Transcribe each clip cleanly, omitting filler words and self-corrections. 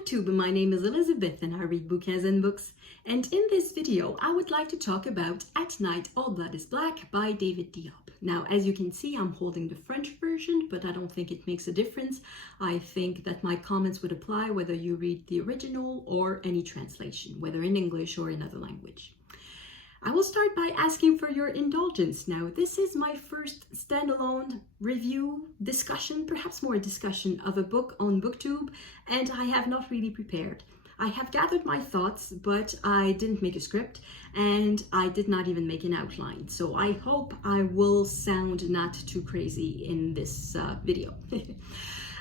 BookTube. My name is Elizabeth and I read bouquins and books. And in this video, I would like to talk about At Night All Blood is Black by David Diop. Now, as you can see, I'm holding the French version, but I don't think it makes a difference. I think that my comments would apply whether you read the original or any translation, whether in English or another language. I will start by asking for your indulgence. Now, this is my first standalone review, discussion, perhaps more discussion of a book on BookTube, and I have not really prepared. I have gathered my thoughts, but I didn't make a script, and I did not even make an outline. So I hope I will sound not too crazy in this video.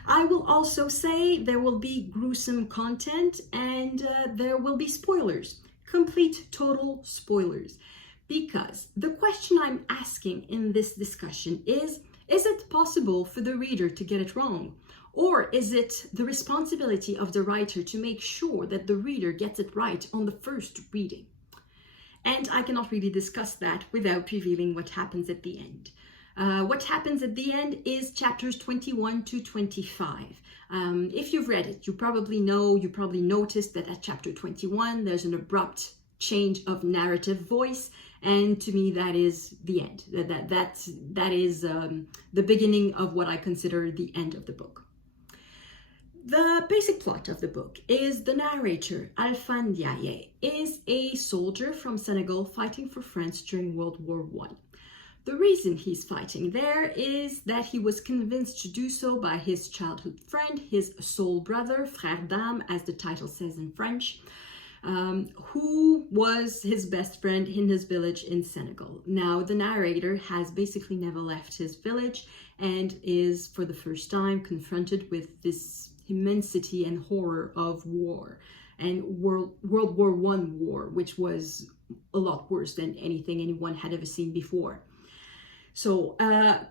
I will also say there will be gruesome content and there will be spoilers. Complete, total spoilers. Because the question I'm asking in this discussion is it possible for the reader to get it wrong? Or is it the responsibility of the writer to make sure that the reader gets it right on the first reading? And I cannot really discuss that without revealing what happens at the end. What happens at the end is chapters 21 to 25. If you've read it, you probably noticed that at chapter 21, there's an abrupt change of narrative voice. And to me, that is the end. That is the beginning of what I consider the end of the book. The basic plot of the book is the narrator, Alpha Ndiaye, is a soldier from Senegal fighting for France during World War I. The reason he's fighting there is that he was convinced to do so by his childhood friend, his soul brother, frère d'âme, as the title says in French, who was his best friend in his village in Senegal. Now, the narrator has basically never left his village and is, for the first time, confronted with this immensity and horror of war, and World War I war, which was a lot worse than anything anyone had ever seen before. So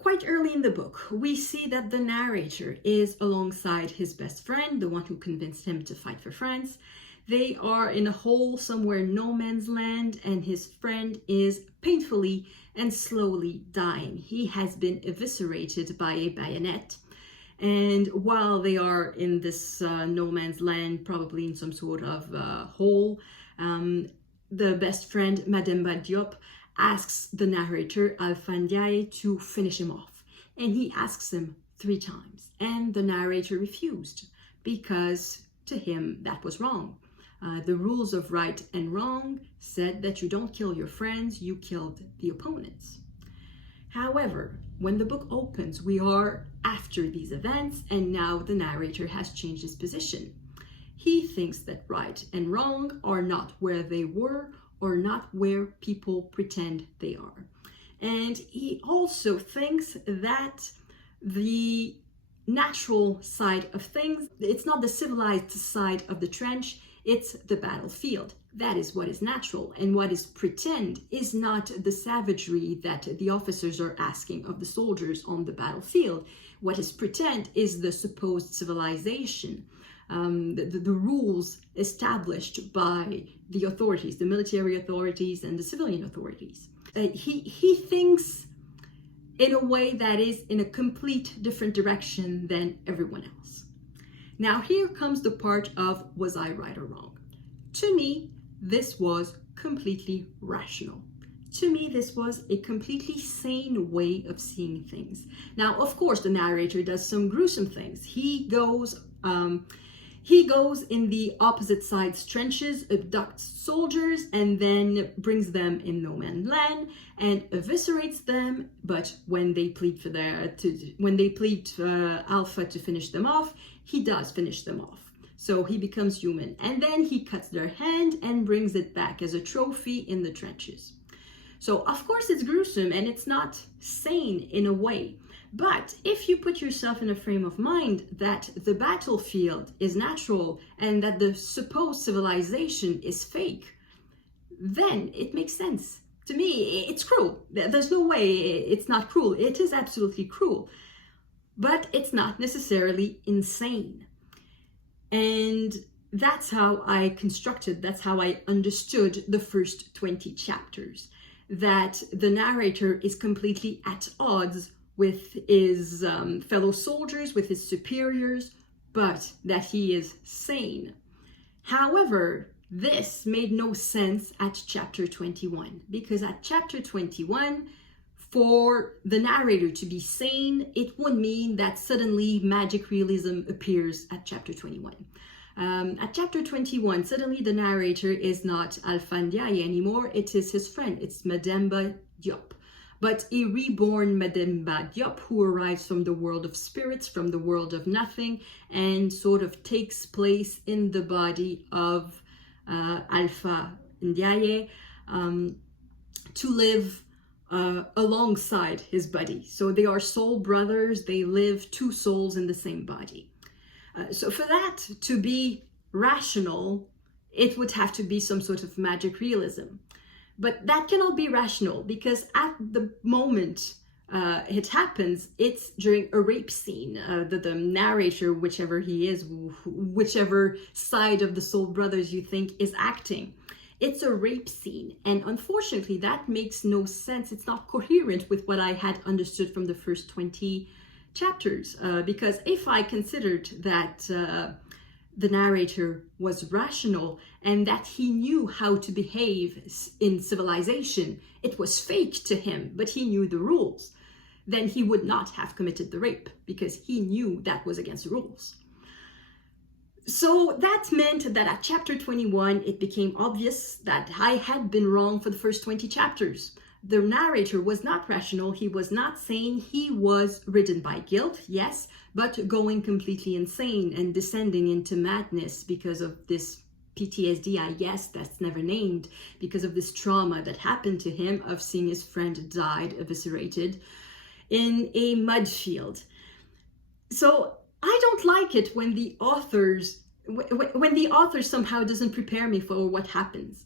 quite early in the book, we see that the narrator is alongside his best friend, the one who convinced him to fight for France. They are in a hole somewhere no man's land, and his friend is painfully and slowly dying. He has been eviscerated by a bayonet. And while they are in this no man's land, probably in some sort of hole, the best friend, Madame Diop, asks the narrator, Alpha Ndiaye, to finish him off. And he asks him 3 times. And the narrator refused because to him that was wrong. The rules of right and wrong said that you don't kill your friends, you killed the opponents. However, when the book opens, we are after these events, and now the narrator has changed his position. He thinks that right and wrong are not where they were, or not where people pretend they are. And he also thinks that the natural side of things, it's not the civilized side of the trench, it's the battlefield. That is what is natural, and what is pretend is not the savagery that the officers are asking of the soldiers on the battlefield. What is pretend is the supposed civilization, the rules established by the authorities, the military authorities and the civilian authorities. He thinks in a way that is in a complete different direction than everyone else. Now here comes the part of, was I right or wrong? To me, this was completely rational. To me, this was a completely sane way of seeing things. Now, of course, the narrator does some gruesome things. He goes in the opposite side's trenches, abducts soldiers, and then brings them in no man's land and eviscerates them. But when they plead for Alpha to finish them off, he does finish them off. So he becomes human, and then he cuts their hand and brings it back as a trophy in the trenches. So of course it's gruesome and it's not sane in a way. But if you put yourself in a frame of mind that the battlefield is natural and that the supposed civilization is fake, then it makes sense. To me, it's cruel. There's no way it's not cruel. It is absolutely cruel. But it's not necessarily insane. And that's how I understood the first 20 chapters. That the narrator is completely at odds with his fellow soldiers, with his superiors, but that he is sane. However, this made no sense at chapter 21, because at chapter 21, for the narrator to be sane, it would mean that suddenly magic realism appears at chapter 21. At chapter 21, suddenly the narrator is not Alpha Ndiaye anymore, it is his friend, it's Mademba Diop. But a reborn Mademba Diop who arrives from the world of spirits, from the world of nothing, and sort of takes place in the body of Alpha Ndiaye to live alongside his body. So they are soul brothers, they live two souls in the same body. So for that to be rational, it would have to be some sort of magic realism. But that cannot be rational, because at the moment it happens, it's during a rape scene. The narrator, whichever he is, whichever side of the soul brothers you think is acting, it's a rape scene. And unfortunately, that makes no sense. It's not coherent with what I had understood from the first 20 chapters. Because if I considered that the narrator was rational and that he knew how to behave in civilization, it was fake to him, but he knew the rules, then he would not have committed the rape, because he knew that was against the rules. So that meant that at chapter 21, it became obvious that I had been wrong for the first 20 chapters. The narrator was not rational, he was not sane, he was ridden by guilt, yes, but going completely insane and descending into madness because of this PTSD, I guess, that's never named, because of this trauma that happened to him of seeing his friend died, eviscerated, in a mud field. So I don't like it when the author somehow doesn't prepare me for what happens.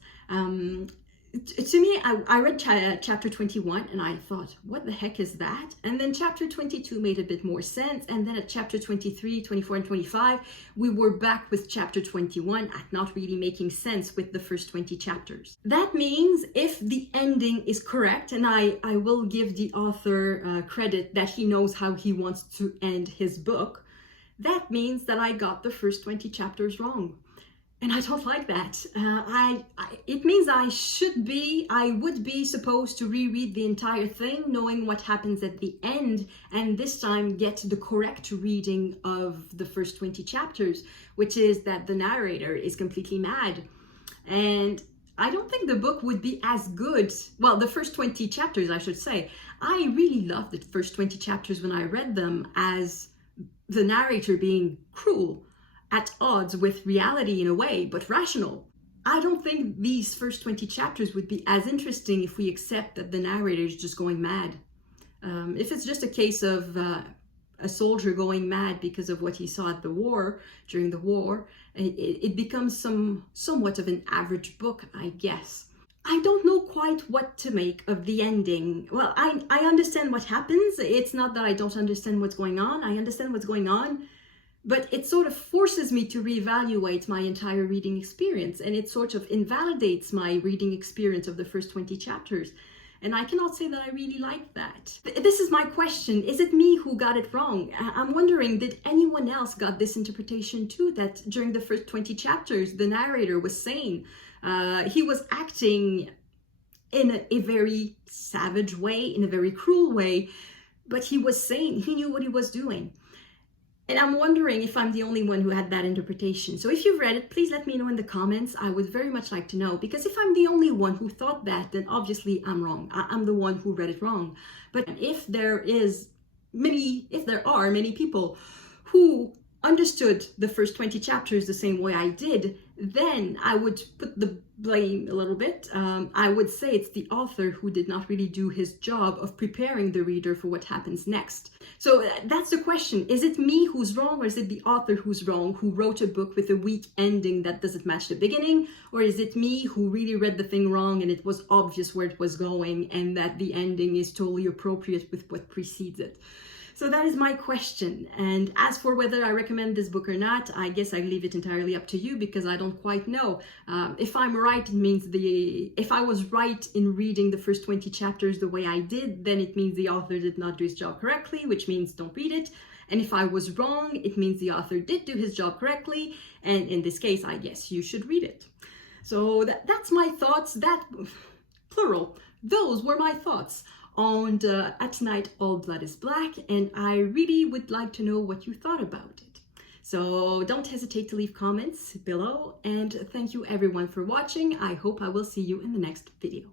To me, I read chapter 21 and I thought, what the heck is that? And then chapter 22 made a bit more sense. And then at chapter 23, 24, and 25, we were back with chapter 21 at not really making sense with the first 20 chapters. That means if the ending is correct, and I will give the author credit that he knows how he wants to end his book, that means that I got the first 20 chapters wrong. And I don't like that. It means I would be supposed to reread the entire thing, knowing what happens at the end, and this time get the correct reading of the first 20 chapters, which is that the narrator is completely mad. And I don't think the book would be as good. Well, the first 20 chapters, I should say. I really loved the first 20 chapters when I read them as the narrator being cruel, at odds with reality in a way, but rational. I don't think these first 20 chapters would be as interesting if we accept that the narrator is just going mad. If it's just a case of a soldier going mad because of what he saw at the war, during the war, it becomes somewhat of an average book, I guess. I don't know quite what to make of the ending. Well, I understand what happens. It's not that I don't understand what's going on. I understand what's going on. But it sort of forces me to reevaluate my entire reading experience, and it sort of invalidates my reading experience of the first 20 chapters. And I cannot say that I really like that. This is my question. Is it me who got it wrong? I'm wondering, did anyone else got this interpretation too, that during the first 20 chapters, the narrator was sane? He was acting in a very savage way, in a very cruel way, but he was sane. He knew what he was doing. And I'm wondering if I'm the only one who had that interpretation. So if you've read it, please let me know in the comments. I would very much like to know, because if I'm the only one who thought that, then obviously I'm wrong. I'm the one who read it wrong. But if there are many people who understood the first 20 chapters the same way I did, then I would put the blame a little bit. I would say it's the author who did not really do his job of preparing the reader for what happens next. So that's the question. Is it me who's wrong, or is it the author who's wrong, who wrote a book with a weak ending that doesn't match the beginning? Or is it me who really read the thing wrong and it was obvious where it was going and that the ending is totally appropriate with what precedes it? So that is my question. And as for whether I recommend this book or not, I guess I leave it entirely up to you, because I don't quite know. If I'm right, it means if I was right in reading the first 20 chapters the way I did, then it means the author did not do his job correctly, which means don't read it. And if I was wrong, it means the author did do his job correctly, and in this case, I guess you should read it. So that's my thoughts, plural, those were my thoughts on At Night All Blood is Black, and I really would like to know what you thought about it. So don't hesitate to leave comments below, and thank you everyone for watching. I hope I will see you in the next video.